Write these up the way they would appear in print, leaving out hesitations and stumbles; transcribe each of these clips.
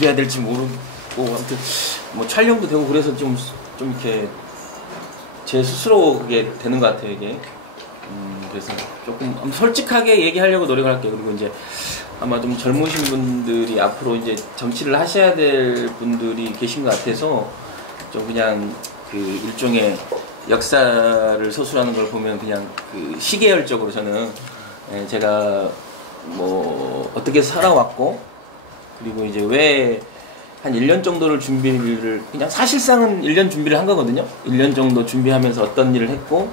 어떻게 해야 될지 모르고 아무튼 뭐 촬영도 되고 그래서 좀 이렇게 제 스스로 그게 되는 것 같아요 이게. 그래서 조금 솔직하게 얘기하려고 노력을 할게요. 그리고 이제 아마 좀 젊으신 분들이 앞으로 이제 정치를 하셔야 될 분들이 계신 것 같아서 좀 그냥 그 일종의 역사를 서술하는 걸 보면 그냥 그 시계열적으로 저는 제가 뭐 어떻게 살아왔고 그리고 이제 왜 한 1년 정도를 준비를 그냥 사실상은 1년 준비를 한 거거든요. 1년 정도 준비하면서 어떤 일을 했고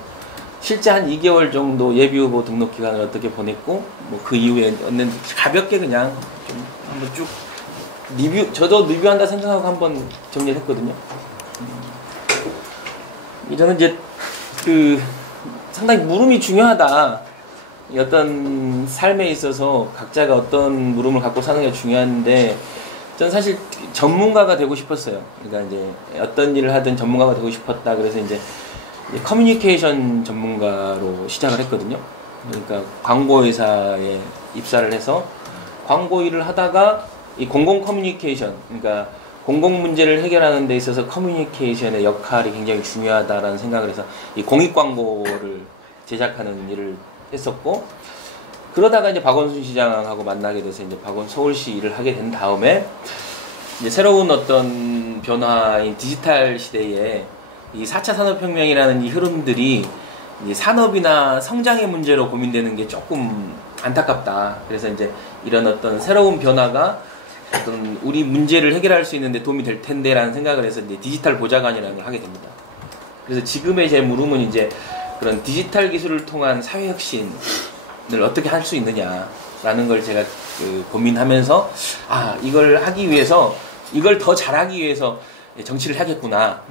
실제 한 2개월 정도 예비후보 등록 기간을 어떻게 보냈고 뭐 그 이후에 얻는 가볍게 그냥 좀 한번 쭉 리뷰 저도 리뷰한다 생각하고 한번 정리를 했거든요. 저는 이제 그 상당히 물음이 중요하다. 어떤 삶에 있어서 각자가 어떤 물음을 갖고 사는 게 중요한데 전 사실 전문가가 되고 싶었어요. 그러니까 이제 어떤 일을 하든 전문가가 되고 싶었다. 그래서 이제 커뮤니케이션 전문가로 시작을 했거든요. 그러니까 광고회사에 입사를 해서 광고 일을 하다가 이 공공 커뮤니케이션, 그러니까 공공 문제를 해결하는 데 있어서 커뮤니케이션의 역할이 굉장히 중요하다라는 생각을 해서 이 공익 광고를 제작하는 일을 했었고 그러다가 이제 박원순 시장하고 만나게 돼서 이제 서울시 일을 하게 된 다음에 이제 새로운 어떤 변화인 디지털 시대에 이 4차 산업혁명이라는 이 흐름들이 이 산업이나 성장의 문제로 고민되는 게 조금 안타깝다. 그래서 이제 이런 어떤 새로운 변화가 어떤 우리 문제를 해결할 수 있는데 도움이 될 텐데라는 생각을 해서 이제 디지털 보좌관이라는 걸 하게 됩니다. 그래서 지금의 제 물음은 이제 그런 디지털 기술을 통한 사회혁신을 어떻게 할 수 있느냐라는 걸 제가 고민하면서 이걸 하기 위해서 이걸 더 잘하기 위해서 정치를 하겠구나.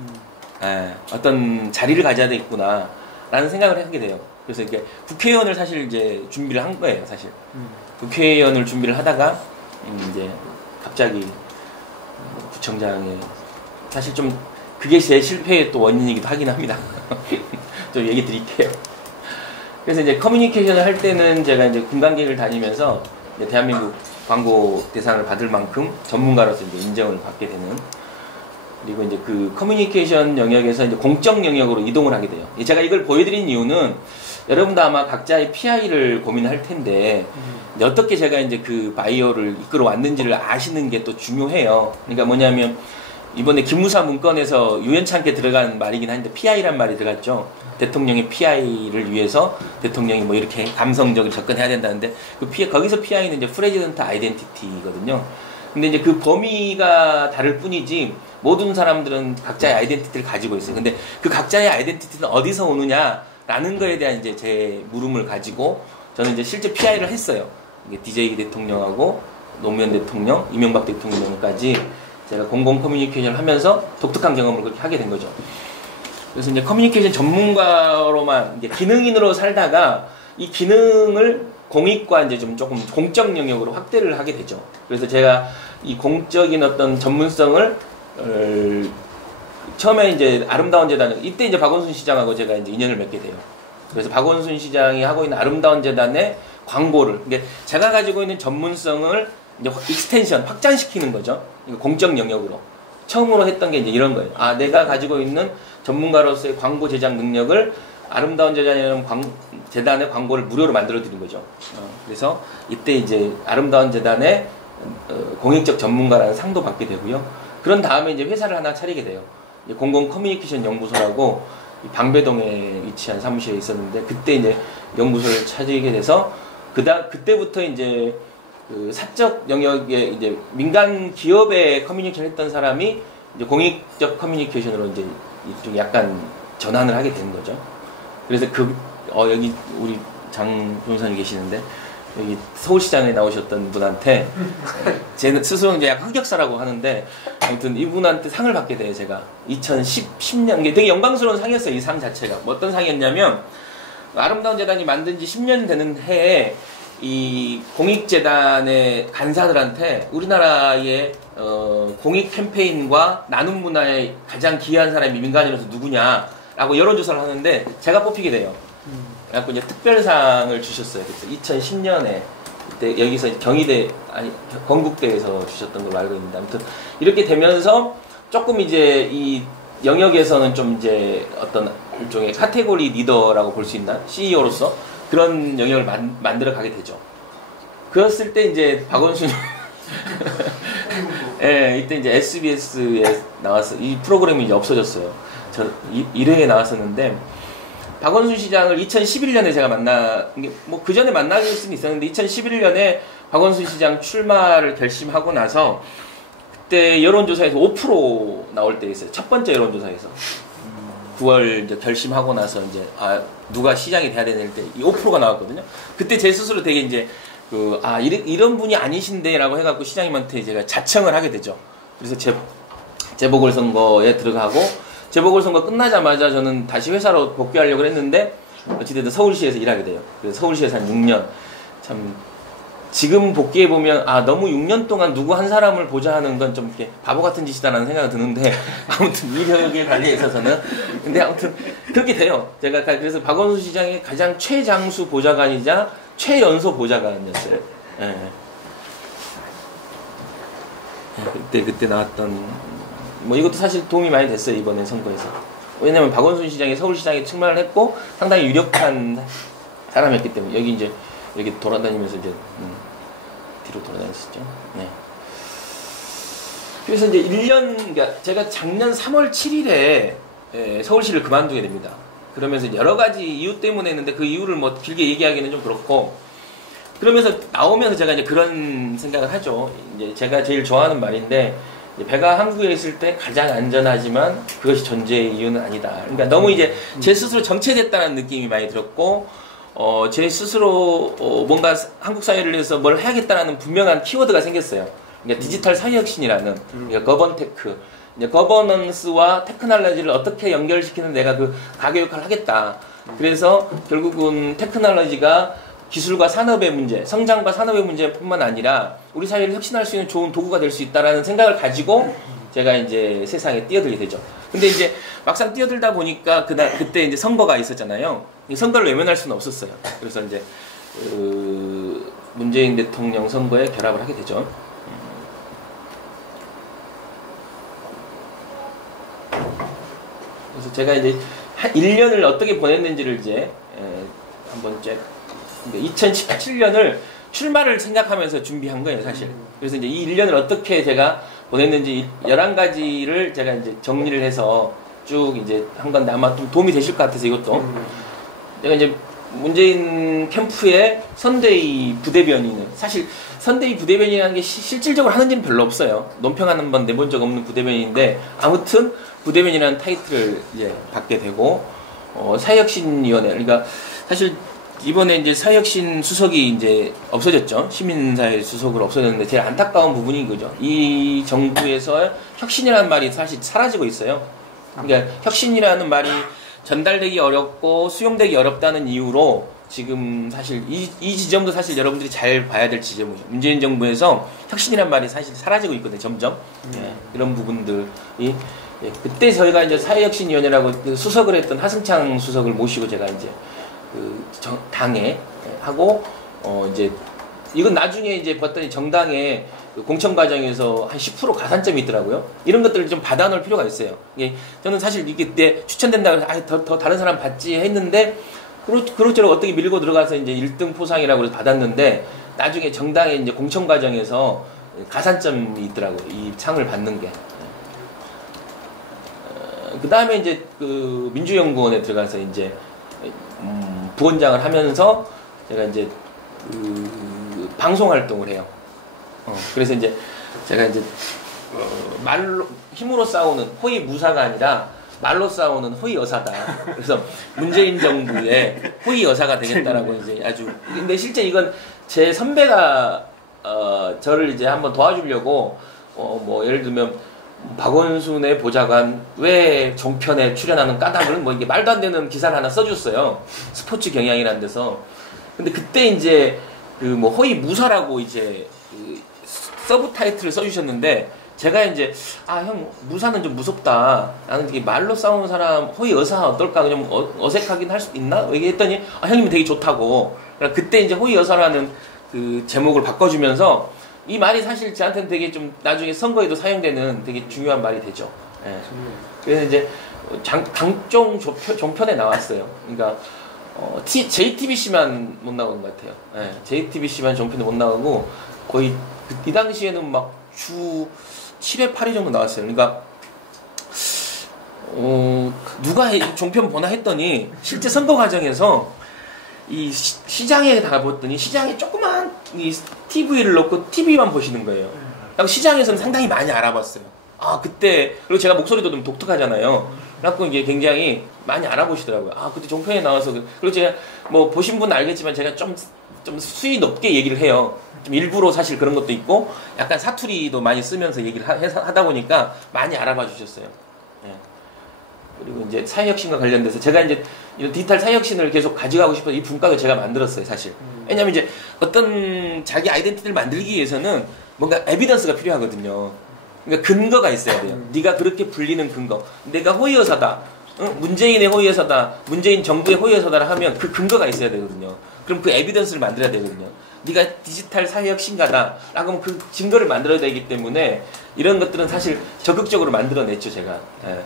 어떤 자리를 가져야 되겠구나 라는 생각을 하게 돼요. 그래서 이게 국회의원을 사실 이제 준비를 한 거예요. 사실 국회의원을 준비를 하다가 이제 갑자기 구청장에 사실 좀 그게 제 실패의 또 원인이기도 하긴 합니다. 좀 얘기 드릴게요. 그래서 이제 커뮤니케이션을 할 때는 제가 이제 군관객을 다니면서 이제 대한민국 광고 대상을 받을 만큼 전문가로서 이제 인정을 받게 되는, 그리고 이제 그 커뮤니케이션 영역에서 이제 공적 영역으로 이동을 하게 돼요. 제가 이걸 보여드린 이유는 여러분도 아마 각자의 PI를 고민할 텐데 이제 어떻게 제가 이제 그 바이오를 이끌어 왔는지를 아시는 게 또 중요해요. 그러니까 뭐냐면 이번에 기무사 문건에서 유연찮게 들어간 말이긴 한데 PI란 말이 들어갔죠. 대통령의 PI를 위해서 대통령이 뭐 이렇게 감성적으로 접근해야 된다는데 그 거기서 PI는 이제 프레지던트 아이덴티티거든요. 근데 이제 그 범위가 다를 뿐이지 모든 사람들은 각자의 아이덴티티를 가지고 있어요. 근데 그 각자의 아이덴티티는 어디서 오느냐라는 거에 대한 이제 제 물음을 가지고 저는 이제 실제 PI를 했어요. 이게 DJ 대통령하고 노무현 대통령, 이명박 대통령까지 제가 공공 커뮤니케이션을 하면서 독특한 경험을 그렇게 하게 된 거죠. 그래서 이제 커뮤니케이션 전문가로만 이제 기능인으로 살다가 이 기능을 공익과 이제 좀 조금 공적 영역으로 확대를 하게 되죠. 그래서 제가 이 공적인 어떤 전문성을 처음에 이제 아름다운 재단, 이때 이제 박원순 시장하고 제가 이제 인연을 맺게 돼요. 그래서 박원순 시장이 하고 있는 아름다운 재단의 광고를, 그러니까 제가 가지고 있는 전문성을 이제 익스텐션, 확장시키는 거죠. 공적 영역으로. 처음으로 했던 게 이제 이런 거예요. 내가 가지고 있는 전문가로서의 광고 제작 능력을 아름다운 재단이라는 재단의 광고를 무료로 만들어 드린 거죠. 그래서 이때 이제 아름다운 재단의 공익적 전문가라는 상도 받게 되고요. 그런 다음에 이제 회사를 하나 차리게 돼요. 공공 커뮤니케이션 연구소라고 방배동에 위치한 사무실에 있었는데 그때 이제 연구소를 차리게 돼서 그때부터 이제 그 사적 영역에 이제 민간 기업에 커뮤니케이션 했던 사람이 이제 공익적 커뮤니케이션으로 이제 좀 약간 전환을 하게 된 거죠. 그래서 여기 우리 장 변호사님 계시는데 여기 서울시장에 나오셨던 분한테 제 스스로 이제 약간 흑역사라고 하는데 아무튼 이분한테 상을 받게 돼요. 제가 2010년 되게 영광스러운 상이었어요. 이 상 자체가 어떤 상이었냐면 아름다운 재단이 만든 지 10년 되는 해에 이 공익재단의 간사들한테 우리나라의 공익 캠페인과 나눔 문화에 가장 기여한 사람이 민간인으로서 누구냐라고 여론조사를 하는데 제가 뽑히게 돼요. 그래갖고 이제 특별상을 주셨어요. 그래서 2010년에 그때 여기서 경희대 아니 건국대에서 주셨던 걸로 알고 있는데 아무튼 이렇게 되면서 조금 이제 이 영역에서는 좀 이제 어떤 일종의 카테고리 리더라고 볼 수 있나 CEO로서 그런 영역을 만들어 가게 되죠. 그랬을 때 이제 박원순 예, 이때 이제 SBS에 나와서 이 프로그램이 이제 없어졌어요. 저 1회에 나왔었는데 박원순 시장을 2011년에 제가 뭐 그 전에 만나길 수는 있었는데 2011년에 박원순 시장 출마를 결심하고 나서 그때 여론조사에서 5% 나올 때 있어요. 첫 번째 여론조사에서 9월 이제 결심하고 나서 이제 누가 시장이 돼야 되는 때 이 5%가 나왔거든요. 그때 제 스스로 되게 이제 이런 분이 아니신데라고 해갖고 시장님한테 제가 자청을 하게 되죠. 그래서 재보궐선거에 들어가고 재보궐선거 끝나자마자 저는 다시 회사로 복귀하려고 했는데 어찌됐든 서울시에서 일하게 돼요. 그래서 서울시에서 한 6년 참 지금 복귀해 보면 너무 6년 동안 누구 한 사람을 보자 하는 건 좀 이렇게 바보 같은 짓이다라는 생각이 드는데 아무튼 이력의 관리에 있어서는 근데 아무튼 그렇게 돼요. 제가 그래서 박원순 시장의 가장 최장수 보좌관이자 최연소 보좌관이었어요. 예. 그때 나왔던 뭐 이것도 사실 도움이 많이 됐어요 이번에 선거에서. 왜냐면 박원순 시장이 서울시장에 출마를 했고 상당히 유력한 사람이었기 때문에 여기 이제 이렇게 돌아다니면서 이제 뒤로 돌아다녔었죠. 네. 그래서 이제 1년 그러니까 제가 작년 3월 7일에 서울시를 그만두게 됩니다. 그러면서 여러 가지 이유 때문에 했는데 그 이유를 뭐 길게 얘기하기는 좀 그렇고 그러면서 나오면서 제가 이제 그런 생각을 하죠. 이제 제가 제일 좋아하는 말인데 배가 항구에 있을 때 가장 안전하지만 그것이 전제의 이유는 아니다. 그러니까 너무 이제 제 스스로 정체됐다는 느낌이 많이 들었고 제 스스로 뭔가 한국 사회를 위해서 뭘 해야겠다는 분명한 키워드가 생겼어요. 그러니까 디지털 사회혁신이라는 그러니까 거번테크 이제 거버넌스와 테크놀로지를 어떻게 연결시키는 내가 그 가교 역할을 하겠다. 그래서 결국은 테크놀로지가 기술과 산업의 문제, 성장과 산업의 문제뿐만 아니라 우리 사회를 혁신할 수 있는 좋은 도구가 될 수 있다라는 생각을 가지고 제가 이제 세상에 뛰어들게 되죠. 근데 이제 막상 뛰어들다 보니까 그때 이제 선거가 있었잖아요. 선거를 외면할 수는 없었어요. 그래서 이제 문재인 대통령 선거에 결합을 하게 되죠. 그래서 제가 이제 한 1년을 어떻게 보냈는지를 이제 한번 2017년을 출마를 생각하면서 준비한 거예요, 사실. 그래서 이제 이 1년을 어떻게 제가 보냈는지 11가지를 제가 이제 정리를 해서 쭉 이제 한 건데 아마 좀 도움이 되실 것 같아서 이것도. 제가 이제 문재인 캠프의 선대위 부대변인은 사실 선대위 부대변인이라는 게 실질적으로 하는지는 별로 없어요. 논평 한 번 내본 적 없는 부대변인인데 아무튼 부대변인이라는 타이틀을 이제 받게 되고 사회혁신위원회 그러니까 사실 이번에 이제 사회혁신 수석이 이제 없어졌죠. 시민사회 수석으로 없어졌는데 제일 안타까운 부분인 거죠. 이 정부에서 혁신이라는 말이 사실 사라지고 있어요. 그러니까 혁신이라는 말이 전달되기 어렵고 수용되기 어렵다는 이유로 지금 사실 이 지점도 사실 여러분들이 잘 봐야 될 지점이에요. 문재인 정부에서 혁신이라는 말이 사실 사라지고 있거든요. 점점 이런 부분들이 그때 저희가 이제 사회혁신위원회라고 수석을 했던 하승창 수석을 모시고 제가 이제 당에 하고 이제 이건 나중에 이제 봤더니 정당의 공천 과정에서 한 10% 가산점이 있더라고요. 이런 것들을 좀 받아놓을 필요가 있어요. 저는 사실 이게 때 추천된다고 해서 더 다른 사람 받지 했는데 그럭저럭 어떻게 밀고 들어가서 이제 1등 포상이라고 해서 받았는데 나중에 정당의 이제 공천 과정에서 가산점이 있더라고요. 이 상을 받는 게. 그 다음에 이제 그 민주연구원에 들어가서 이제 부원장을 하면서 제가 이제 방송 활동을 해요. 그래서 이제 제가 이제 말로 힘으로 싸우는 호위 무사가 아니라 말로 싸우는 호위 여사다. 그래서 문재인 정부의 호위 여사가 되겠다라고 이제 아주 근데 실제 이건 제 선배가 저를 이제 한번 도와주려고 뭐 예를 들면 박원순의 보좌관 왜 종편에 출연하는 까닭을 뭐 이게 말도 안 되는 기사를 하나 써줬어요. 스포츠 경향이라는 데서. 근데 그때 이제 그 뭐 허위 무사라고 이제 그 서브 타이틀을 써주셨는데 제가 이제 형 무사는 좀 무섭다. 나는 이게 말로 싸우는 사람 허위 여사 어떨까 좀 어색하긴 할 수 있나? 얘기했더니 형님이 되게 좋다고. 그러니까 그때 이제 허위 여사라는 그 제목을 바꿔주면서 이 말이 사실 저한테는 되게 좀 나중에 선거에도 사용되는 되게 중요한 말이 되죠. 예. 그래서 이제 강종 종편에 나왔어요. 그러니까 JTBC만 못 나온 것 같아요. 예. JTBC만 종편에 못 나오고 거의 이 당시에는 막 주 7회 8회 정도 나왔어요. 그러니까 누가 종편 보나 했더니 실제 선거 과정에서 이 시장에 가봤더니 시장에 조그만 이 TV를 놓고 TV만 보시는 거예요. 그래서 시장에서는 상당히 많이 알아봤어요. 아 그때 그리고 제가 목소리도 좀 독특하잖아요. 그래갖고 이게 굉장히 많이 알아보시더라고요. 아 그때 종편에 나와서 그리고 제가 뭐 보신 분은 알겠지만 제가 좀 수위 높게 얘기를 해요. 좀 일부러 사실 그런 것도 있고 약간 사투리도 많이 쓰면서 얘기를 하다 보니까 많이 알아봐 주셨어요. 예. 그리고 이제 사회혁신과 관련돼서 제가 이제 이런 디지털 사회혁신을 계속 가져가고 싶어서 이 분과를 제가 만들었어요, 사실. 왜냐면 이제 어떤 자기 아이덴티티를 만들기 위해서는 뭔가 에비던스가 필요하거든요. 그러니까 근거가 있어야 돼요. 네가 그렇게 불리는 근거. 내가 호위여사다. 문재인의 호위여사다. 문재인 정부의 호위여사다라 하면 그 근거가 있어야 되거든요. 그럼 그 에비던스를 만들어야 되거든요. 네가 디지털 사회혁신가다. 라고 하면 그 증거를 만들어야 되기 때문에 이런 것들은 사실 적극적으로 만들어냈죠, 제가. 예.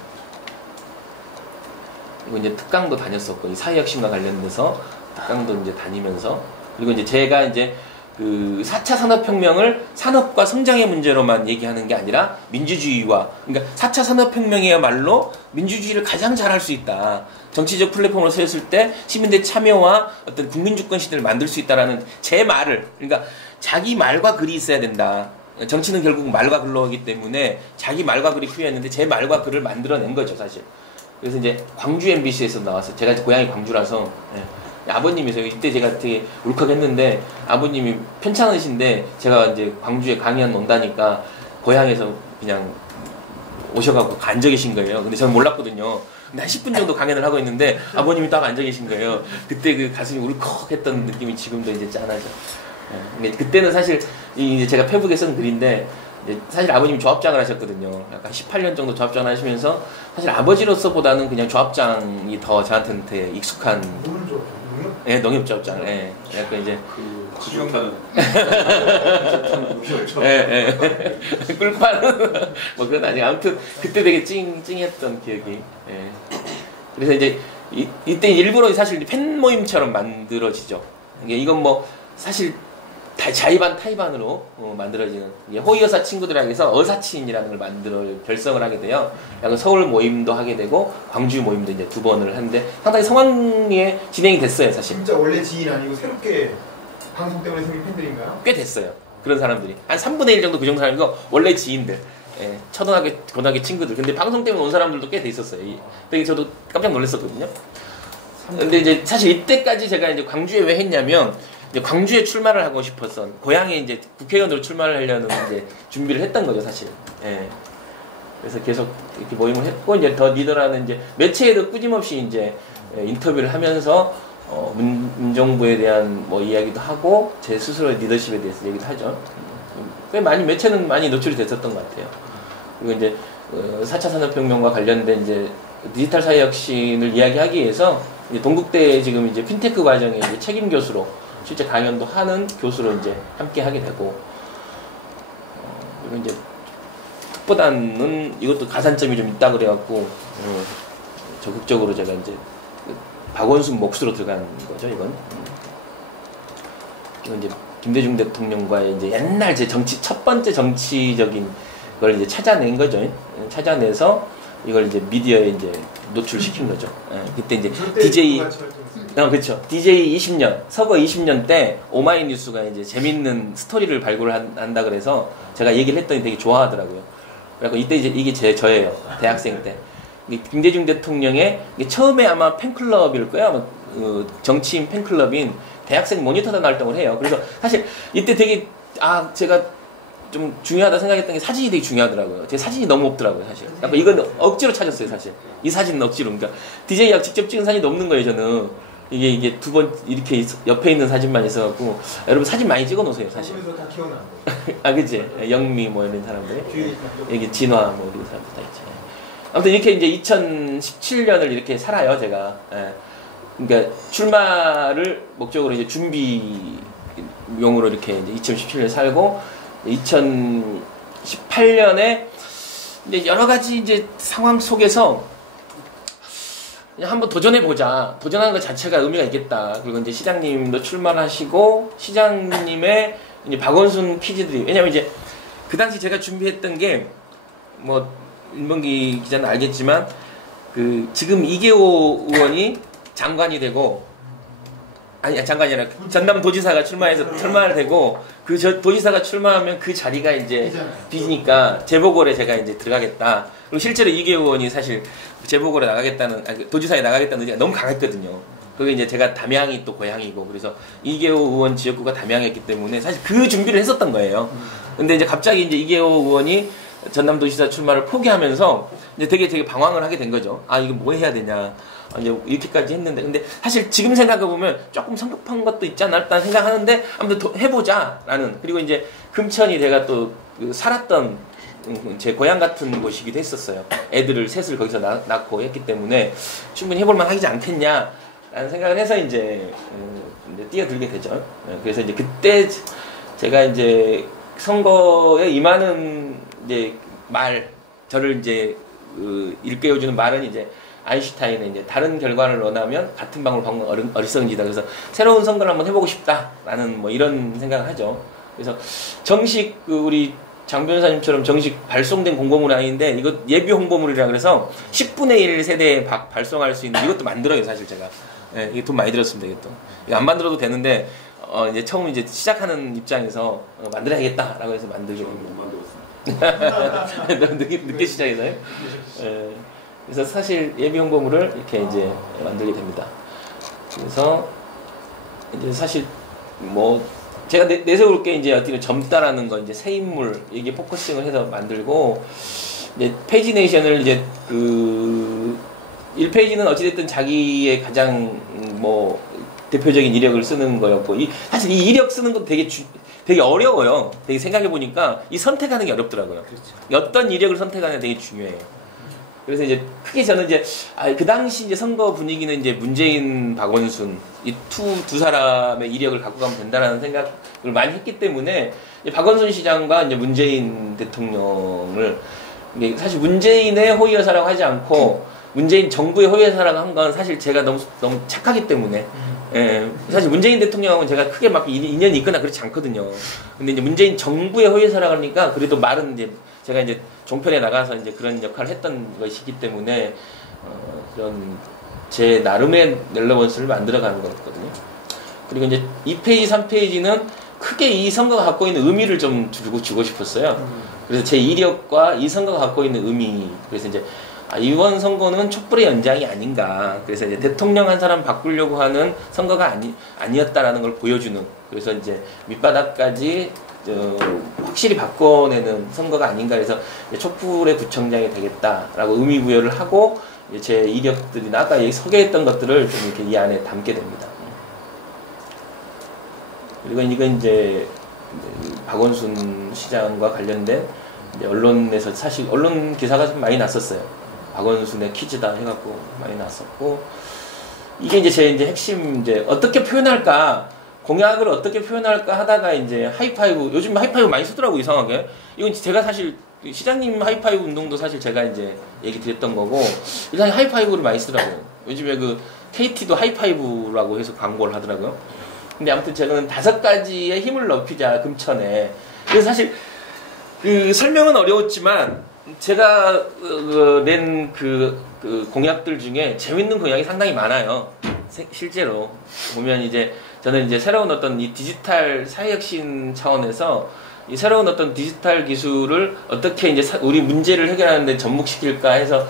그리고 이제 특강도 다녔었고, 이 사회혁신과 관련돼서 특강도 이제 다니면서, 그리고 이제 제가 이제 그 4차 산업혁명을 산업과 성장의 문제로만 얘기하는 게 아니라 민주주의와, 그러니까 4차 산업혁명이야말로 민주주의를 가장 잘할 수 있다. 정치적 플랫폼으로 세웠을 때 시민들의 참여와 어떤 국민주권 시대를 만들 수 있다라는 제 말을, 그러니까 자기 말과 글이 있어야 된다. 정치는 결국 말과 글로 하기 때문에 자기 말과 글이 필요했는데 제 말과 글을 만들어낸 거죠, 사실. 그래서 이제 광주 MBC에서 나왔어요. 제가 고향이 광주라서. 예. 아버님이세요. 이때 제가 되게 울컥했는데 아버님이 편찮으신데 제가 이제 광주에 강연 온다니까 고향에서 그냥 오셔가지고 앉아 계신 거예요. 근데 저는 몰랐거든요. 근데 한 10분 정도 강연을 하고 있는데 아버님이 딱 앉아 계신 거예요. 그때 그 가슴이 울컥했던 느낌이 지금도 이제 짠하죠. 예. 근데 그때는 사실 이제 제가 페북에 쓴 글인데 사실 아버님이 조합장을 하셨거든요. 약간 18년 정도 조합장을 하시면서 사실 아버지로서보다는 그냥 조합장이 더 저한테는 되게 익숙한. 예, 농협조합장. 예. 약간 이제 수영사는 예. 꿀파는 뭐 그건 아니고 아무튼 그때 되게 찡찡했던 기억이. 예. 그래서 이제 이때 일부러 사실 팬 모임처럼 만들어지죠. 이건 뭐 사실 자의반 타의반으로 만들어지는 호위여사 친구들에게 해서 어사친이라는 걸 결성을 하게 돼요. 약간 서울 모임도 하게 되고 광주 모임도 이제 2번을 하는데 상당히 성황리에 진행이 됐어요, 사실. 진짜 원래 지인 아니고 새롭게 방송 때문에 생긴 팬들인가요? 꽤 됐어요. 그런 사람들이 한 3분의 1 정도 그 정도 사람이고 원래 지인들, 예, 초등학교, 고등학교 친구들. 근데 방송 때문에 온 사람들도 꽤 돼 있었어요. 되게 저도 깜짝 놀랐었거든요. 근데 이제 사실 이때까지 제가 이제 광주에 왜 했냐면. 이제 광주에 출마를 하고 싶었어. 고향에 이제 국회의원으로 출마를 하려는 이제 준비를 했던 거죠, 사실. 예. 그래서 계속 이렇게 모임을 했고, 이제 더 리더라는 이제 매체에도 끊임없이 이제 인터뷰를 하면서, 문정부에 대한 뭐 이야기도 하고, 제 스스로의 리더십에 대해서 얘기도 하죠. 꽤 많이, 매체는 많이 노출이 됐었던 것 같아요. 그리고 이제, 4차 산업혁명과 관련된 이제 디지털 사회혁신을 이야기하기 위해서, 이제 동국대 지금 이제 핀테크 과정에 이제 책임 교수로 실제 강연도 하는 교수로 이제 함께 하게 되고, 그리고 이제 특보다는 이것도 가산점이 좀 있다 그래갖고, 적극적으로 제가 이제 박원순 몫으로 들어간 거죠, 이건. 이건 이제 김대중 대통령과의 이제 옛날 제 첫 번째 정치적인 걸 이제 찾아낸 거죠. 찾아내서 이걸 이제 미디어에 이제 노출시킨 거죠. 그때 이제 DJ, 그렇죠. DJ 20년, 서거 20년 때 오마이뉴스가 이제 재밌는 스토리를 발굴을 한다 그래서 제가 얘기를 했더니 되게 좋아하더라고요. 그래서 이때 이제 이게 저예요. 대학생 때. 김대중 대통령의 처음에 아마 팬클럽일 거예요. 아마 정치인 팬클럽인 대학생 모니터단 활동을 해요. 그래서 사실 이때 되게 제가 좀 중요하다 생각했던 게 사진이 되게 중요하더라고요. 제 사진이 너무 없더라고요, 사실. 약간 이건 억지로 찾았어요, 사실. 이 사진은 억지로. 그러니까 DJ하고 직접 찍은 사진이 없는 거예요, 저는. 이게 2번 이렇게 옆에 있는 사진만 있어갖고 여러분 사진 많이 찍어 놓으세요, 사실. 그래서 다 키워놨는데. 그치. 영미 뭐 이런 사람들. 여기 진화 뭐 이런 사람들 다 있지. 아무튼 이렇게 이제 2017년을 이렇게 살아요, 제가. 예. 그러니까 출마를 목적으로 이제 용으로 이렇게 이제 2017년에 살고 2018년에 이제 여러 가지 이제 상황 속에서 그냥 한번 도전해보자. 도전하는 것 자체가 의미가 있겠다. 그리고 이제 시장님도 출마하시고, 시장님의 이제 박원순 퀴즈들이, 왜냐면 이제 그 당시 제가 준비했던 게, 뭐, 윤범기 기자는 알겠지만, 지금 이계호 의원이 장관이 되고, 아니, 장관이 아니라 전남도지사가 출마를 되고, 도지사가 출마하면 그 자리가 이제 비니까 재보궐에 제가 이제 들어가겠다. 그리고 실제로 이계호 의원이 사실 재보궐에 도지사에 나가겠다는 의지가 너무 강했거든요. 그게 이제 제가 담양이 또 고향이고, 그래서 이계호 의원 지역구가 담양이었기 때문에 사실 그 준비를 했었던 거예요. 근데 이제 갑자기 이제 이계호 의원이 전남도지사 출마를 포기하면서 이제 되게 방황을 하게 된 거죠. 아, 이거 뭐 해야 되냐. 이제 이렇게까지 했는데, 근데 사실 지금 생각해보면 조금 성급한 것도 있지 않았다는 생각하는데, 아무튼 해보자라는. 그리고 이제 금천이 제가 또 살았던 제 고향 같은 곳이기도 했었어요. 애들을 셋을 거기서 낳고 했기 때문에 충분히 해볼만 하지 않겠냐라는 생각을 해서 이제 뛰어들게 되죠. 그래서 이제 그때 제가 이제 선거에 임하는 이제 저를 이제 일깨워주는 말은 이제 아인슈타인의 이제 다른 결과를 원하면 같은 방울 방울 어리석은지다. 그래서 새로운 선거를 한번 해보고 싶다라는 뭐 이런 생각을 하죠. 그래서 정식 우리 장 변호사님처럼 정식 발송된 공고물은 아닌데 이거 예비 홍보물이라 그래서 10분의 1 세대에 발송할 수 있는 이것도 만들어요. 사실 제가 이게 돈 많이 들었습니다. 이것도 이거 안 만들어도 되는데 이제 처음 이제 시작하는 입장에서 만들어야겠다라고 해서 만들게 됩니다. 너무 늦게 시작해서요. 그래서 사실 예비 홍보물을 이렇게 이제 만들게 됩니다. 그래서 이제 사실 뭐 제가 내세울 게 이제 어떻게 젊다라는 거 이제 새 인물 이게 포커싱을 해서 만들고 이제 페이지네이션을 이제 1페이지는 어찌됐든 자기의 가장 뭐 대표적인 이력을 쓰는 거였고 사실 이 이력 쓰는 건 되게 어려워요. 되게 생각해 보니까 이 선택하는 게 어렵더라고요. 그렇죠. 어떤 이력을 선택하는 게 되게 중요해요. 그래서 이제 크게 저는 이제 그 당시 이제 선거 분위기는 이제 문재인, 박원순 이 두 사람의 이력을 갖고 가면 된다라는 생각을 많이 했기 때문에 박원순 시장과 이제 문재인 대통령을 사실 문재인의 호위여사라고 하지 않고 문재인 정부의 호위여사라고 한 건 사실 제가 너무 착하기 때문에 사실 문재인 대통령하고는 제가 크게 막 인연이 있거나 그렇지 않거든요. 근데 이제 문재인 정부의 호위여사라고 하니까 그래도 말은 이제 제가 이제 종편에 나가서 이제 그런 역할을 했던 것이기 때문에 그런 제 나름의 relevance 만들어가는 거였거든요. 그리고 이제 2페이지, 3페이지는 크게 이 선거가 갖고 있는 의미를 좀 주고 싶었어요. 그래서 제 이력과 이 선거가 갖고 있는 의미, 그래서 이제 이번 선거는 촛불의 연장이 아닌가. 그래서 이제 대통령 한 사람 바꾸려고 하는 선거가 아니었다라는 걸 보여주는. 그래서 이제 밑바닥까지 확실히 바꿔내는 선거가 아닌가 해서 촛불의 구청장이 되겠다라고 의미 부여를 하고 제 이력들이나 아까 소개했던 것들을 좀 이렇게 이 안에 담게 됩니다. 그리고 이건 이제 박원순 시장과 관련된 언론에서 사실 언론 기사가 좀 많이 났었어요. 박원순의 퀴즈다 해갖고 많이 났었고 이게 이제 제 핵심 어떻게 표현할까. 공약을 어떻게 표현할까 하다가 이제 하이파이브, 요즘 하이파이브 많이 쓰더라고, 이상하게. 이건 제가 사실, 시장님 하이파이브 운동도 사실 제가 이제 얘기 드렸던 거고, 일단 하이파이브를 많이 쓰더라고요. 요즘에 KT도 하이파이브라고 해서 광고를 하더라고요. 근데 아무튼 제가는 5가지의 힘을 넓히자, 금천에. 그래서 사실, 설명은 어려웠지만, 제가 낸 공약들 중에 재밌는 공약이 상당히 많아요. 실제로. 보면 이제, 저는 이제 새로운 어떤 이 디지털 사회혁신 차원에서 이 새로운 어떤 디지털 기술을 어떻게 이제 우리 문제를 해결하는 데 접목시킬까 해서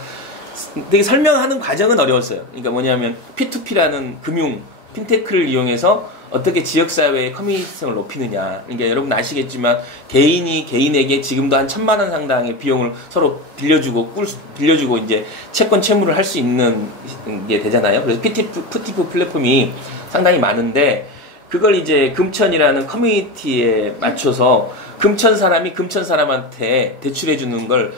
되게 설명하는 과정은 어려웠어요. 그러니까 뭐냐면 P2P라는 금융, 핀테크를 이용해서 어떻게 지역사회의 커뮤니티성을 높이느냐. 그러니까 여러분 아시겠지만 개인이 개인에게 지금도 한 1,000만 원 상당의 비용을 서로 빌려주고 이제 채권 채무를 할 수 있는 게 되잖아요. 그래서 P2P 플랫폼이 상당히 많은데 그걸 이제 금천이라는 커뮤니티에 맞춰서 금천 사람이 금천 사람한테 대출해 주는 걸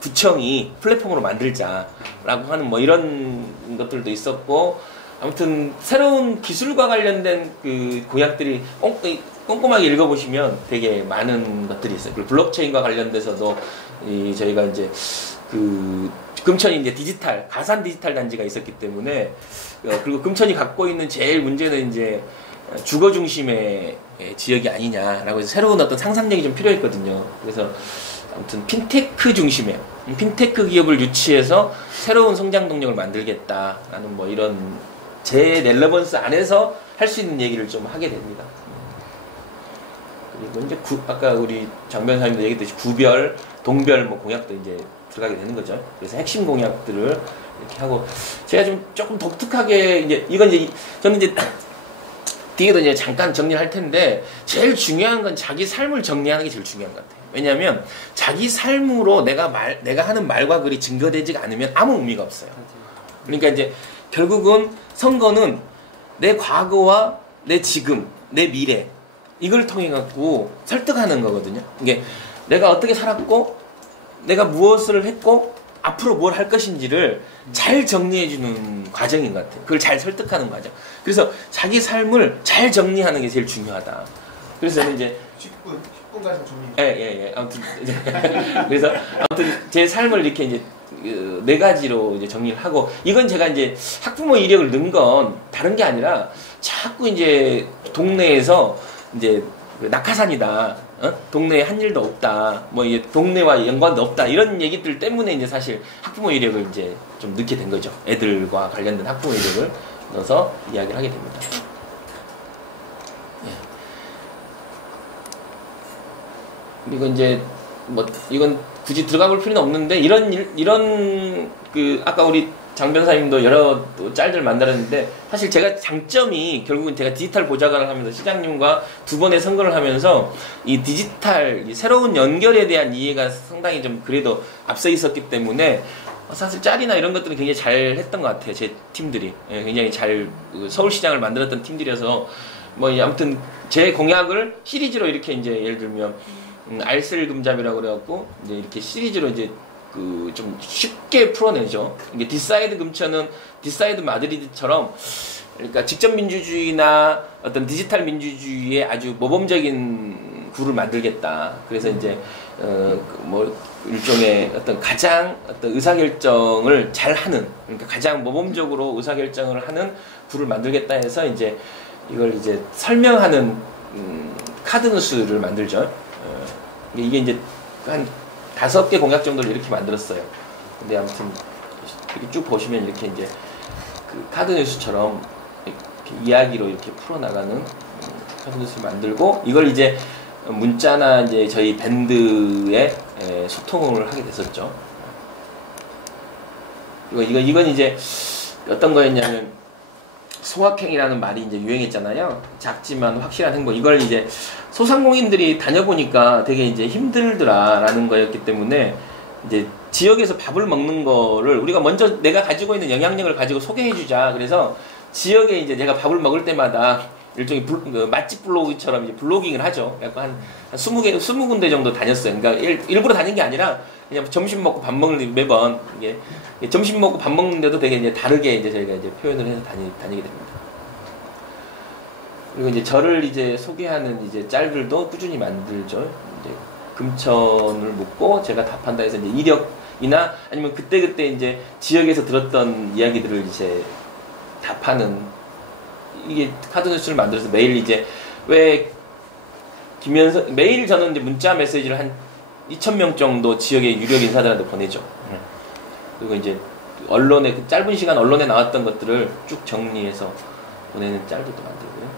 구청이 플랫폼으로 만들자라고 하는 뭐 이런 것들도 있었고 아무튼 새로운 기술과 관련된 그 공약들이 꼼꼼하게 읽어보시면 되게 많은 것들이 있어요. 그리고 블록체인과 관련돼서도 저희가 이제 그 금천이 이제 가산 디지털 단지가 있었기 때문에 그리고 금천이 갖고 있는 제일 문제는 이제 주거 중심의 지역이 아니냐라고 해서 새로운 어떤 상상력이 좀 필요했거든요. 그래서 아무튼 핀테크 중심의 핀테크 기업을 유치해서 새로운 성장 동력을 만들겠다라는 뭐 이런 제 relevance 안에서 할 수 있는 얘기를 좀 하게 됩니다. 그리고 이제 아까 우리 장 변호사님도 얘기했듯이 구별, 동별 뭐 공약도 이제 들어가게 되는 거죠. 그래서 핵심 공약들을 이렇게 하고 제가 좀 조금 독특하게 이제 이건 이제 저는 이제 뒤에도 이제 잠깐 정리할 텐데 제일 중요한 건 자기 삶을 정리하는 게 제일 중요한 것 같아요. 왜냐하면 자기 삶으로 내가 하는 말과 글이 증거되지가 않으면 아무 의미가 없어요. 그러니까 이제 결국은 선거는 내 과거와 내 지금, 내 미래 이걸 통해 갖고 설득하는 거거든요. 이게 내가 어떻게 살았고 내가 무엇을 했고 앞으로 뭘 할 것인지를 잘 정리해주는 과정인 것 같아요. 그걸 잘 설득하는 과정. 그래서 자기 삶을 잘 정리하는 게 제일 중요하다. 그래서 저는 이제 10분 가서 정리. 예. 아무튼 그래서 아무튼 제 삶을 이렇게 이제 네 가지로 이제 정리를 하고 이건 제가 이제 학부모 이력을 넣은 건 다른 게 아니라 자꾸 이제 동네에서 이제 낙하산이다. 동네에 한 일도 없다. 뭐 이게 동네와 연관도 없다. 이런 얘기들 때문에 이제 사실 학부모 이력을 이제 좀 넣게 된 거죠. 애들과 관련된 학부모 이력을 넣어서 이야기를 하게 됩니다. 예. 그리고 이제 뭐 이건 굳이 들어가 볼 필요는 없는데 이런 그 아까 우리 장 변사님도 여러 또 짤들 만들었는데 사실 제가 장점이 결국은 제가 디지털 보좌관을 하면서 시장님과 두 번의 선거를 하면서 이 디지털 이 새로운 연결에 대한 이해가 상당히 좀 그래도 앞서 있었기 때문에 사실 짤이나 이런 것들은 굉장히 잘 했던 것 같아요. 제 팀들이 굉장히 잘 서울시장을 만들었던 팀들이어서 뭐 아무튼 제 공약을 시리즈로 이렇게 이제 예를 들면 알쓸금잡이라고 그래갖고 이제 이렇게 시리즈로 이제 그 좀 쉽게 풀어내죠. 이게 디사이드 금천은 디사이드 마드리드처럼 그러니까 직접 민주주의나 어떤 디지털 민주주의의 아주 모범적인 구를 만들겠다. 그래서 이제 뭐 일종의 어떤 가장 어떤 의사결정을 잘 하는 그러니까 가장 모범적으로 의사결정을 하는 구를 만들겠다 해서 이제 이걸 이제 설명하는 카드뉴스를 만들죠. 이게 이제 한 5개 공약 정도를 이렇게 만들었어요. 근데 아무튼 이렇게 쭉 보시면 이렇게 이제 그 카드뉴스처럼 이렇게 이야기로 이렇게 풀어나가는 카드뉴스를 만들고 이걸 이제 문자나 이제 저희 밴드에 소통을 하게 됐었죠. 이건 이제 어떤 거였냐면 소확행이라는 말이 이제 유행했잖아요. 작지만 확실한 행복. 이걸 이제 소상공인들이 다녀보니까 되게 이제 힘들더라라는 거였기 때문에 이제 지역에서 밥을 먹는 거를 우리가 먼저 내가 가지고 있는 영향력을 가지고 소개해주자. 그래서 지역에 이제 내가 밥을 먹을 때마다 일종의 맛집 블로그처럼 이제 블로깅을 하죠. 약간 한 20군데 정도 다녔어요. 그러니까 일부러 다닌 게 아니라 그냥 점심 먹고 밥 먹는 매번 이게 점심 먹고 밥 먹는데도 되게 이제 다르게 이제 저희가 이제 표현을 해서 다니게 됩니다. 그리고 이제 저를 이제 소개하는 이제 짤들도 꾸준히 만들죠. 이제 금천을 묻고 제가 답한다 해서 이제 이력이나 아니면 그때 이제 지역에서 들었던 이야기들을 이제 답하는 이게 카드뉴스를 만들어서 매일 이제 매일 저는 이제 문자 메시지를 한 2,000명 정도 지역의 유력 인사들한테 보내죠. 그리고 이제 언론에 그 짧은 시간 언론에 나왔던 것들을 쭉 정리해서 보내는 짤들도 만들고요.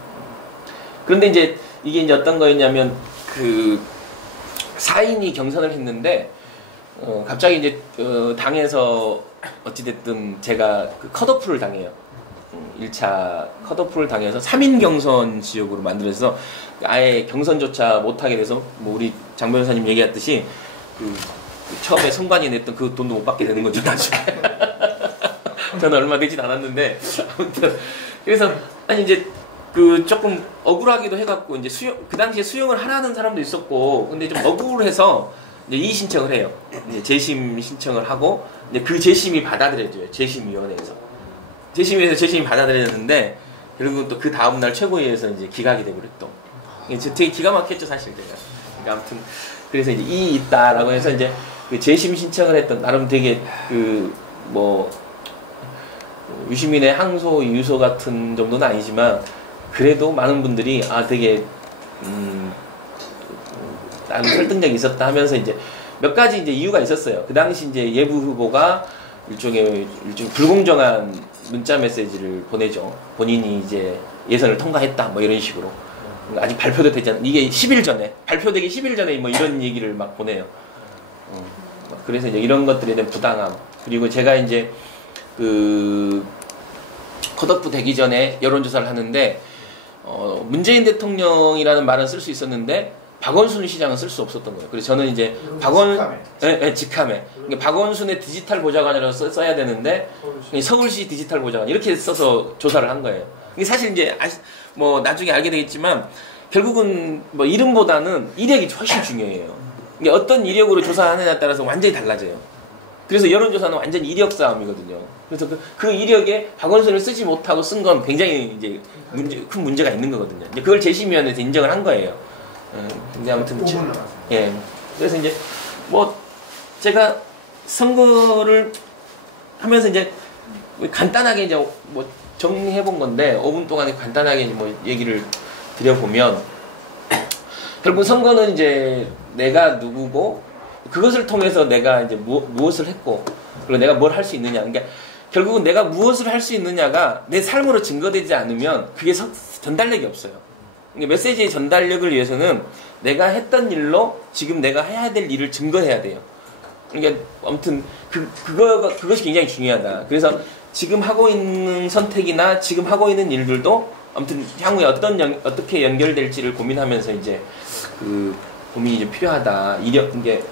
그런데 이제 이게 이제 어떤 거였냐면 그 4인이 경선을 했는데 갑자기 이제 당에서 어찌됐든 제가 그 컷오프를 당해요. 1차 컷오프를 당해서 3인 경선 지역으로 만들어서 아예 경선조차 못하게 돼서 뭐 우리 장 변호사님 얘기했듯이 그 처음에 선관위 냈던 그 돈도 못 받게 되는 거죠 나중에. 저는 얼마 되진 않았는데 아무튼 그래서 아니 이제 그 조금 억울하기도 해갖고 이제 그 당시에 수용을 하라는 사람도 있었고 근데 좀 억울해서 이제 이의 신청을 해요. 이제 재심 신청을 하고 이제 그 재심이 받아들여져요. 재심위원회에서. 재심에서 재심이 받아들여졌는데 결국은 또 그 다음날 최고위에서 이제 기각이 되버렸던. 되게 기가 막혔죠 사실 제가. 그러니까 아무튼 그래서 이제 이 있다라고 해서 이제 그 재심 신청을 했던 나름 되게 그 뭐 유시민의 항소 유소 같은 정도는 아니지만 그래도 많은 분들이 아 되게 나름 설득력이 있었다 하면서 이제 몇 가지 이제 이유가 있었어요. 그 당시 이제 예부 후보가 일종의 불공정한 문자 메시지를 보내죠. 본인이 이제 예선을 통과했다 뭐 이런 식으로. 아직 발표도 되지 않아. 이게 10일 전에 발표되기 10일 전에 뭐 이런 얘기를 막 보내요. 그래서 이제 이런 것들에 대한 부당함. 그리고 제가 이제 그 컷오프 되기 전에 여론조사를 하는데 문재인 대통령이라는 말은 쓸 수 있었는데 박원순 시장은 쓸 수 없었던 거예요. 그래서 저는 이제 직함에. 그러니까 박원순의 디지털 보좌관이라고 써야 되는데 서울시 디지털 보좌관 이렇게 써서 조사를 한 거예요. 이게 사실 이제 뭐 나중에 알게 되겠지만 결국은 뭐 이름보다는 이력이 훨씬 중요해요. 그러니까 어떤 이력으로 조사하느냐에 따라서 완전히 달라져요. 그래서 여론조사는 완전 이력 싸움이거든요. 그래서 그 이력에 박원순을 쓰지 못하고 쓴 건 굉장히 이제 큰 문제가 있는 거거든요. 이제 그걸 재심위원회에서 인정을 한 거예요. 근데 아무튼 예. 그래서 이제 뭐 제가 선거를 하면서 이제 간단하게 이제 뭐 정리해 본 건데 5분 동안에 간단하게 뭐 얘기를 드려보면 결국 선거는 이제 내가 누구고 그것을 통해서 내가 이제 무엇을 했고 그리고 내가 뭘 할 수 있느냐. 그러니까 결국은 내가 무엇을 할 수 있느냐가 내 삶으로 증거되지 않으면 그게 전달력이 없어요. 그러니까 메시지의 전달력을 위해서는 내가 했던 일로 지금 내가 해야 될 일을 증거해야 돼요. 그러니까 아무튼 그것이 굉장히 중요하다. 그래서 지금 하고 있는 선택이나 지금 하고 있는 일들도 아무튼 향후에 어떻게 연결될지를 고민하면서 이제 그 고민이 좀 필요하다. 이게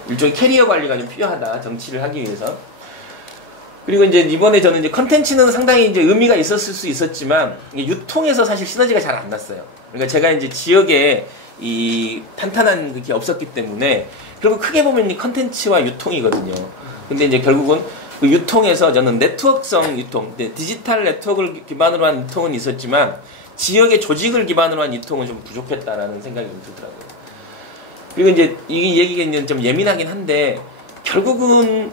일종의 캐리어 관리가 좀 필요하다. 정치를 하기 위해서. 그리고 이제 이번에 저는 이제 컨텐츠는 상당히 이제 의미가 있었을 수 있었지만 유통에서 사실 시너지가 잘 안 났어요. 그러니까 제가 이제 지역에 이 탄탄한 그게 없었기 때문에 결국 크게 보면 이 컨텐츠와 유통이거든요. 근데 이제 결국은 그 유통에서 저는 네트워크성 유통, 디지털 네트워크를 기반으로 한 유통은 있었지만 지역의 조직을 기반으로 한 유통은 좀 부족했다라는 생각이 좀 들더라고요. 그리고 이제 이 얘기가 좀 예민하긴 한데 결국은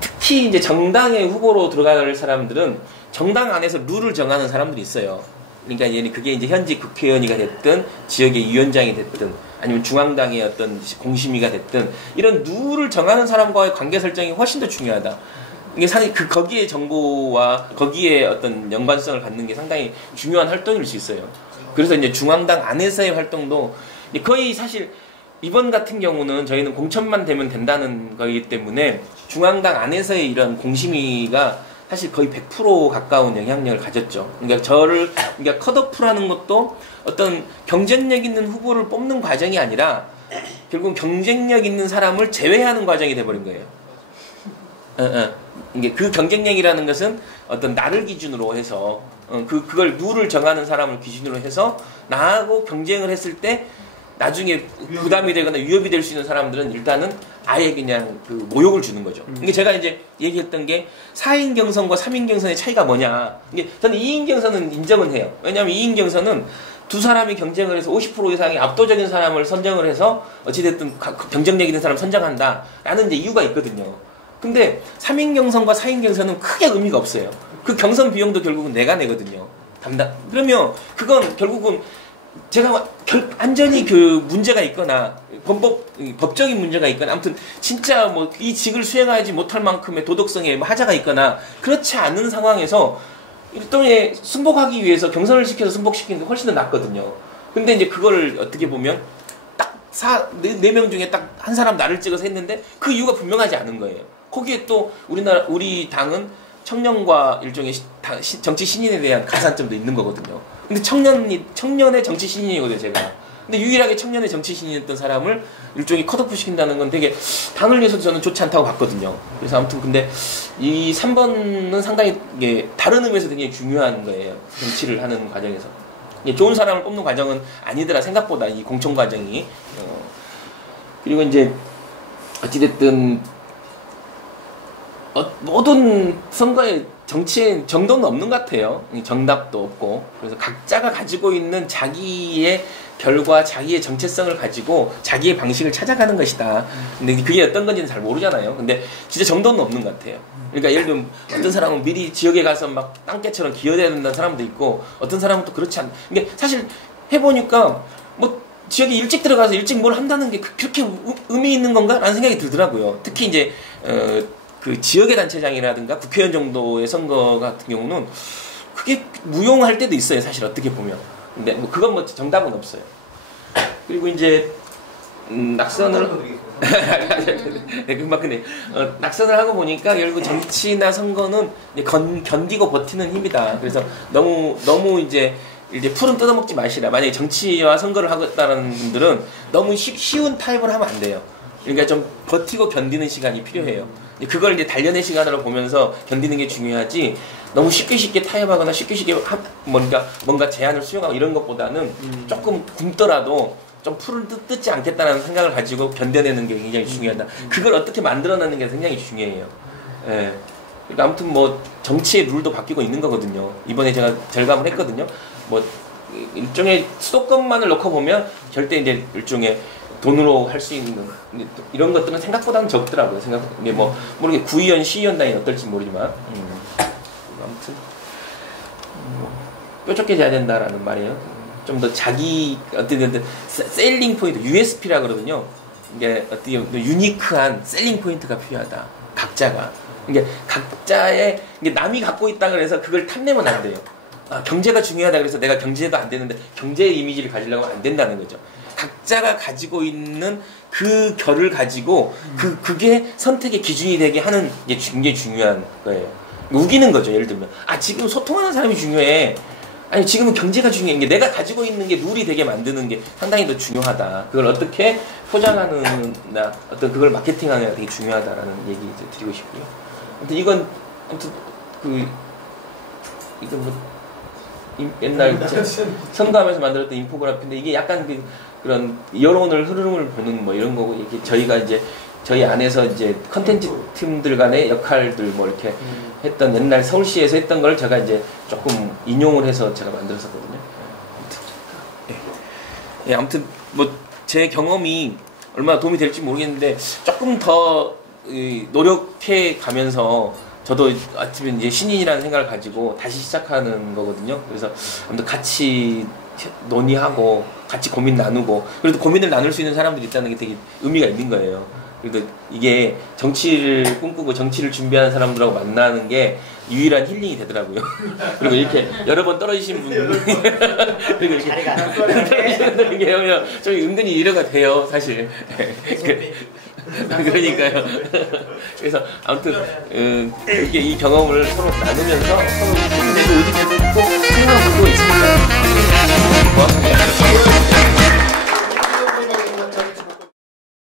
특히 이제 정당의 후보로 들어갈 사람들은 정당 안에서 룰을 정하는 사람들이 있어요. 그러니까 얘는 그게 이제 현직 국회의원이가 됐든 지역의 위원장이 됐든 아니면 중앙당의 어떤 공심위가 됐든 이런 룰을 정하는 사람과의 관계 설정이 훨씬 더 중요하다. 이게 사실 거기에 정보와 거기에 어떤 연관성을 갖는 게 상당히 중요한 활동일 수 있어요. 그래서 이제 중앙당 안에서의 활동도 거의 사실 이번 같은 경우는 저희는 공천만 되면 된다는 거이기 때문에 중앙당 안에서의 이런 공심위가 사실 거의 100% 가까운 영향력을 가졌죠. 그러니까 컷오프라는 것도 어떤 경쟁력 있는 후보를 뽑는 과정이 아니라 결국 경쟁력 있는 사람을 제외하는 과정이 돼버린 거예요. 이게 그 경쟁력이라는 것은 어떤 나를 기준으로 해서 그걸 룰을 정하는 사람을 기준으로 해서 나하고 경쟁을 했을 때 나중에 부담이 되거나 위협이 될 수 있는 사람들은 일단은 아예 그냥 그 모욕을 주는 거죠. 이게 제가 이제 얘기했던 게 4인 경선과 3인 경선의 차이가 뭐냐. 이게 저는 2인 경선은 인정은 해요. 왜냐하면 2인 경선은 두 사람이 경쟁을 해서 50% 이상의 압도적인 사람을 선정을 해서 어찌됐든 경쟁력 있는 사람을 선정한다라는 이제 이유가 있거든요. 근데 3인 경선과 4인 경선은 크게 의미가 없어요. 그 경선 비용도 결국은 내가 내거든요. 그러면 그건 결국은 제가 완전히 그 문제가 있거나 법적인 문제가 있거나 아무튼 진짜 뭐 이 직을 수행하지 못할 만큼의 도덕성에 하자가 있거나 그렇지 않은 상황에서 일종의 승복하기 위해서 경선을 시켜서 승복시키는 게 훨씬 더 낫거든요. 근데 이제 그거를 어떻게 보면 딱 4명 중에 딱 한 사람 나를 찍어서 했는데 그 이유가 분명하지 않은 거예요. 거기에 또 우리 당은 청년과 일종의 정치 신인에 대한 가산점도 있는 거거든요. 근데 청년의 정치 신인이거든요, 제가. 근데 유일하게 청년의 정치 신인이었던 사람을 일종의 컷오프 시킨다는 건 되게 당을 위해서도 저는 좋지 않다고 봤거든요. 그래서 아무튼 근데 이 3번은 상당히 다른 의미에서 굉장히 중요한 거예요. 정치를 하는 과정에서. 좋은 사람을 뽑는 과정은 아니더라, 생각보다 이 공천 과정이. 그리고 이제 어찌됐든 모든 선거에 정치엔 정도는 없는 것 같아요. 정답도 없고. 그래서 각자가 가지고 있는 자기의 결과, 자기의 정체성을 가지고 자기의 방식을 찾아가는 것이다. 근데 그게 어떤 건지는 잘 모르잖아요. 근데 진짜 정도는 없는 것 같아요. 그러니까 예를 들면 어떤 사람은 미리 지역에 가서 막 땅개처럼 기여돼야 된다는 사람도 있고, 어떤 사람은 또 그렇지 않. 이게 사실 해보니까 뭐 지역에 일찍 들어가서 일찍 뭘 한다는 게 그렇게 의미 있는 건가? 라는 생각이 들더라고요. 특히 이제 그 지역의 단체장이라든가 국회의원 정도의 선거 같은 경우는 그게 무용할 때도 있어요. 사실 어떻게 보면. 근데 뭐 그건 뭐 정답은 없어요. 그리고 이제 낙선을 네, 금방 근데 낙선을 하고 보니까 결국 정치나 선거는 이제 견디고 버티는 힘이다. 그래서 너무 이제 풀은 뜯어먹지 마시라. 만약에 정치와 선거를 하겠다는 분들은 너무 쉬운 타협을 하면 안 돼요. 그러니까 좀 버티고 견디는 시간이 필요해요. 그걸 이제 단련의 시간으로 보면서 견디는 게 중요하지, 너무 쉽게 타협하거나 쉽게 뭔가 제안을 수용하고 이런 것보다는 조금 굶더라도 좀 풀을 뜯지 않겠다는 생각을 가지고 견뎌내는 게 굉장히 중요하다. 그걸 어떻게 만들어내는 게 굉장히 중요해요. 예. 그러니까 아무튼 뭐 정치의 룰도 바뀌고 있는 거거든요. 이번에 제가 절감을 했거든요. 뭐 일종의 수도권만을 놓고 보면 절대 이제 일종의 돈으로 할 수 있는 이런 것들은 생각보다는 적더라고요. 이게 뭐 모르게 구의원, 시의원 단위 어떨지 모르지만 아무튼 뾰족해져야 된다라는 말이에요. 좀 더 자기 어떤 셀링 포인트, USP라 그러거든요. 이게 어떻게 유니크한 셀링 포인트가 필요하다. 각자가. 이게 각자의 이게 남이 갖고 있다 그래서 그걸 탐내면 안 돼요. 경제가 중요하다 그래서 내가 경제도 안 되는데 경제의 이미지를 가지려고 하면 안 된다는 거죠. 각자가 가지고 있는 그 결을 가지고 그게 선택의 기준이 되게 하는 게 굉장히 중요한 거예요. 우기는 거죠. 예를 들면 지금 소통하는 사람이 중요해. 아니 지금은 경제가 중요한 게 내가 가지고 있는 게 룰이 되게 만드는 게 상당히 더 중요하다. 그걸 어떻게 포장하느냐, 어떤 그걸 마케팅하느냐가 되게 중요하다라는 얘기 이제 드리고 싶고요. 아무튼 이건 이건 뭐 옛날 선거하면서 만들었던 인포그래피인데 이게 약간 그런 여론을 흐름을 보는 뭐 이런 거고, 이게 저희가 이제 저희 안에서 이제 컨텐츠 팀들 간의 역할들 뭐 이렇게 했던 옛날 서울시에서 했던 걸 제가 이제 조금 인용을 해서 제가 만들었었거든요. 예, 아무튼 뭐 제 경험이 얼마나 도움이 될지 모르겠는데 조금 더 노력해 가면서 저도 아침에 이제 신인이라는 생각을 가지고 다시 시작하는 거거든요. 그래서 아무튼 같이 논의하고 같이 고민 나누고, 그래도 고민을 나눌 수 있는 사람들이 있다는 게 되게 의미가 있는 거예요. 그래도 이게 정치를 꿈꾸고 정치를 준비하는 사람들하고 만나는 게 유일한 힐링이 되더라고요. 그리고 이렇게 여러 번 떨어지신 분들 그리고 이렇게 떨어지는 게 좀 은근히 위로가 돼요, 사실. 그러니까요. 그래서 아무튼 이게 이 경험을 서로 나누면서 서로 힘내고 의지내고 꼭 생각을 갖고 있습니다.